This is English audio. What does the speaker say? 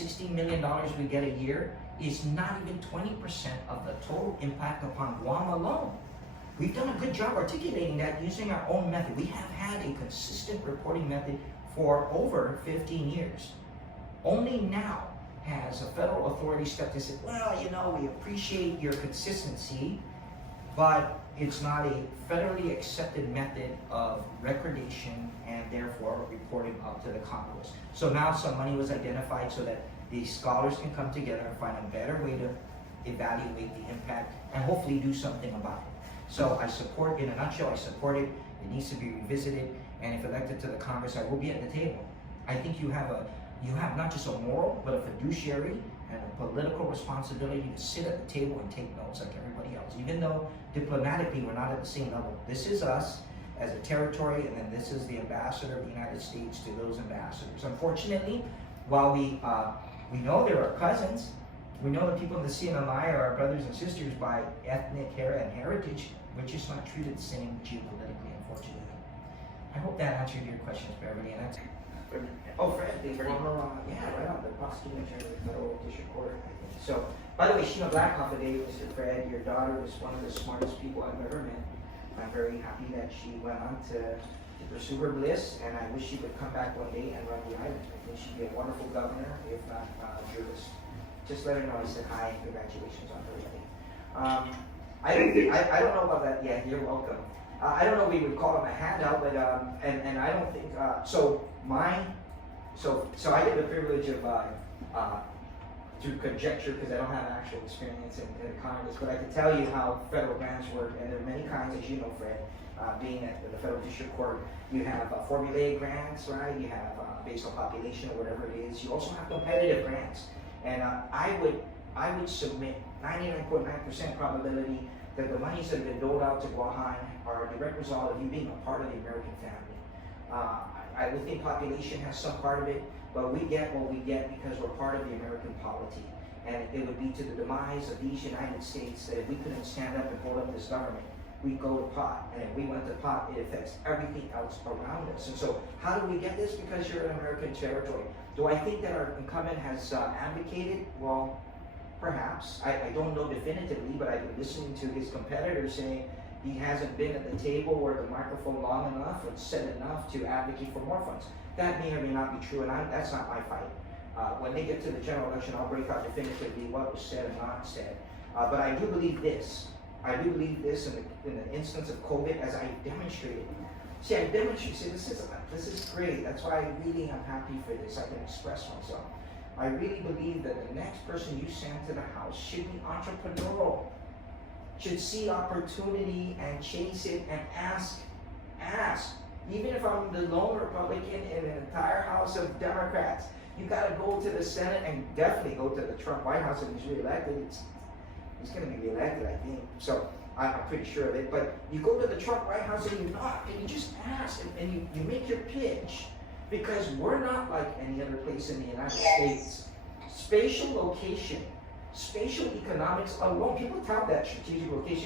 $60 million we get a year is not even 20% of the total impact upon Guam alone. We've done a good job articulating that using our own method. We have had a consistent reporting method for over 15 years. Only now has a federal authority stepped in and said, well, you know, we appreciate your consistency, but it's not a federally accepted method of recordation and therefore reporting up to the Congress. So now some money was identified so that the scholars can come together and find a better way to evaluate the impact and hopefully do something about it. So I support, in a nutshell, I support it. It needs to be revisited, and if elected to the Congress, I will be at the table. I think you have not just a moral, but a fiduciary and a political responsibility to sit at the table and take notes like everybody else. Even though diplomatically we're not at the same level. This is us as a territory, and then this is the ambassador of the United States to those ambassadors. Unfortunately, while we know there are cousins, we know that people in the CNMI are our brothers and sisters by ethnic heritage, we're just not treated the same geopolitically, unfortunately. I hope that answered your questions, Beverly. And that's oh, Fred, the former, yeah, right on, the prosecuting attorney of the Federal District Court, I think. So, by the way, Sheena Blackoff today, Mr. Fred, your daughter was one of the smartest people I've ever met. I'm very happy that she went on to pursue her bliss, and I wish she would come back one day and run the island. I think she'd be a wonderful governor, if not jurist. Just let her know I said hi and congratulations on her wedding. I don't know about that. Yeah, you're welcome. I don't know if we would call him a handout, but and I don't think so. So I get the privilege of to conjecture because I don't have actual experience in Congress, but I can tell you how federal grants work, and there are many kinds, as you know, Fred. Being at the Federal District Court, you have formulaic grants, right? You have based on population or whatever it is. You also have competitive grants, and I would submit 99.9% probability that the monies that have been doled out to Guam are a direct result of you being a part of the American family. I would think population has some part of it, but we get what we get because we're part of the American polity. And it would be to the demise of these United States that if we couldn't stand up and hold up this government, we go to pot. And if we went to pot, it affects everything else around us. And so how do we get this? Because you're an American territory. Do I think that our incumbent has advocated? Well, perhaps. I don't know definitively, but I've been listening to his competitors saying he hasn't been at the table or the microphone long enough or said enough to advocate for more funds. That may or may not be true, and that's not my fight. When they get to the general election, I'll break out definitively what was said and not said. But I do believe this. I do believe this in the instance of COVID, as I demonstrated. See, I demonstrated. See, this is great. That's why I really am happy for this. I can express myself. I really believe that the next person you send to the House should be entrepreneurial, should see opportunity and chase it and ask. Even if I'm the lone Republican in an entire House of Democrats, you got to go to the Senate and definitely go to the Trump White House if he's reelected. He's going to be reelected, I think. So I'm pretty sure of it. But you go to the Trump White House and you knock and you just ask and you make your pitch. Because we're not like any other place in the United States. Spatial location, spatial economics alone, people tout that strategic location.